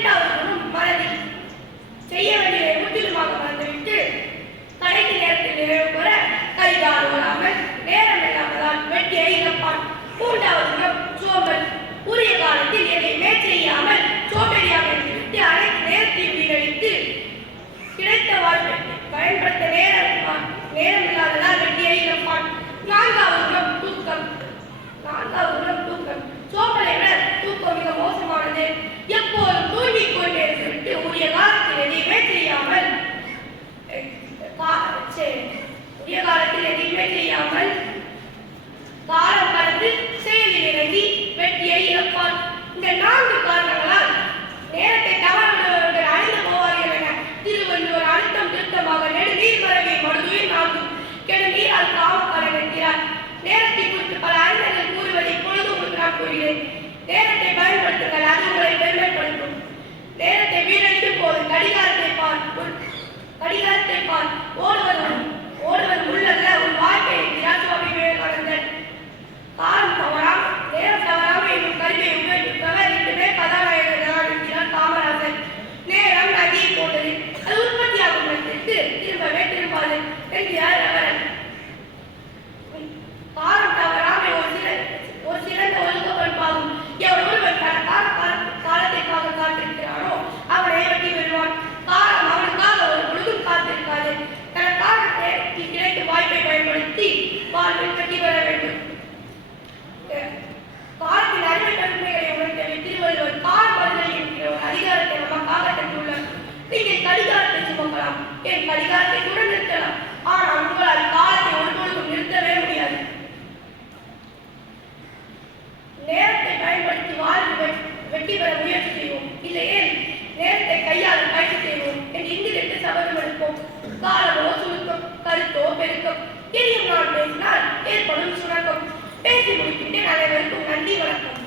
இரண்டாவது குணம் மறதி. செய்ய வேண்டியதை முற்றிலுமாக மறந்துவிட்டு கடைசி நேரத்தில் நிறைவு பெற கைகால் ஓடாமல் நேரம் இல்லாமதால் வெட்டியை இழப்பான். மூன்றாவது குணம் சோம்பல். உரிய காலத்தில் எதையுமே செய்யாமல் சோம்பேறியாக இருந்துவிட்டு அனைத்து நேரத்தையும் வீணடித்து கிடைத்த வாய்ப்பை பயன்படுத்த நேரம் இல்லாததால் வெட்டியை இழப்பான். நான்காவது குணம் தூக்கம். சோம்பலை விட தூக்கம் மிக மோசமானது. எப்போதும் தூங்கிக் கொண்டே இருந்துவிட்டு உரிய காலத்தில் எதையுமே செய்யாமல் காலம் கடந்து செயலில் இறங்கி வெற்றியை இழப்பான். இந்த 4 காரணங்களால் நேரத்தை தவறுவிடுபவர்கள் அழிந்து போவார்கள் என திருவள்ளுவர் அழுத்தம் திருத்தமாக நெடுநீர் மரபை மடுதுயில் நான்கும் கெடுநீரால் காமக்காரன் என்கிறார். நேரத்தை குறித்து பல அறிஞர்கள் கூறுவதை இப்பொழுது உங்களுக்கு நான் கூறுகிறேன். நேரத்தை பயன்படுத்துங்கள், அது உங்களை பெருமைப்படுத்தும். நேரத்தை வீணடிக்கும் போது கடிகாரத்தை பார், ஓடுவது உள்ளல்ல உன் வாழ்க்கை என்கிறார் சுவாமி விவேகானந்தர். நேரம் தவறாமல் என்னும் கருவியை உபயோகிப்பவர் 2 பேர் கதாநாயகர் என்கிறார் காமராஜர். நேரம் நதியை போட்டது, அது உற்பத்தியாகும் இடத்திற்கு திரும்பவே திரும்பாது என்கிறார் ரவரன். காலம் தவறாமல் ஒரு சிறந்த ஒழுக்க பண்பாகும். எவன் ஒருவன் காலத்திற்காக காத்திருக்கிறானோ அவனை வெற்றி பெறுவான். காலம் அவனுக்காக ஒரு பொழுதும் காத்திருக்காது. தனக்காக கிடைத்த வாய்ப்பை பயன்படுத்தி வாழ்வில் வெற்றி பெற வேண்டும். காலத்தின் அருமை பெருமைகளை உணர்த்த திருவள்ளுவர் கால மறுதல் என்கிற ஒரு அதிகாரத்தை நமக்காக தந்துள்ளார். நீங்கள் கடிகாரத்தை சுமக்கலாம், என் கடிகாரத்தை கூட நிறுத்தலாம், ஆனால் உங்களால் காலத்தை ஒருபொழுதும் நிறுத்தவே முடியாது. நேரத்தை பயன்படுத்தி வாழ்வு வெற்றி பெற முயற்சி செய்வோம், இல்லையே நேரத்தை கையாள பயிற்சி செய்வோம் என்று இங்கிருந்து சபதம் எடுப்போம். காலமோ சுருக்கம், கருத்தோ பெருக்கம், எரியும் நாள் பேசினால் ஏற்படும் சுணக்கம். பேசி முடிக்கின்றேன். அனைவருக்கும் நன்றி, வணக்கம்.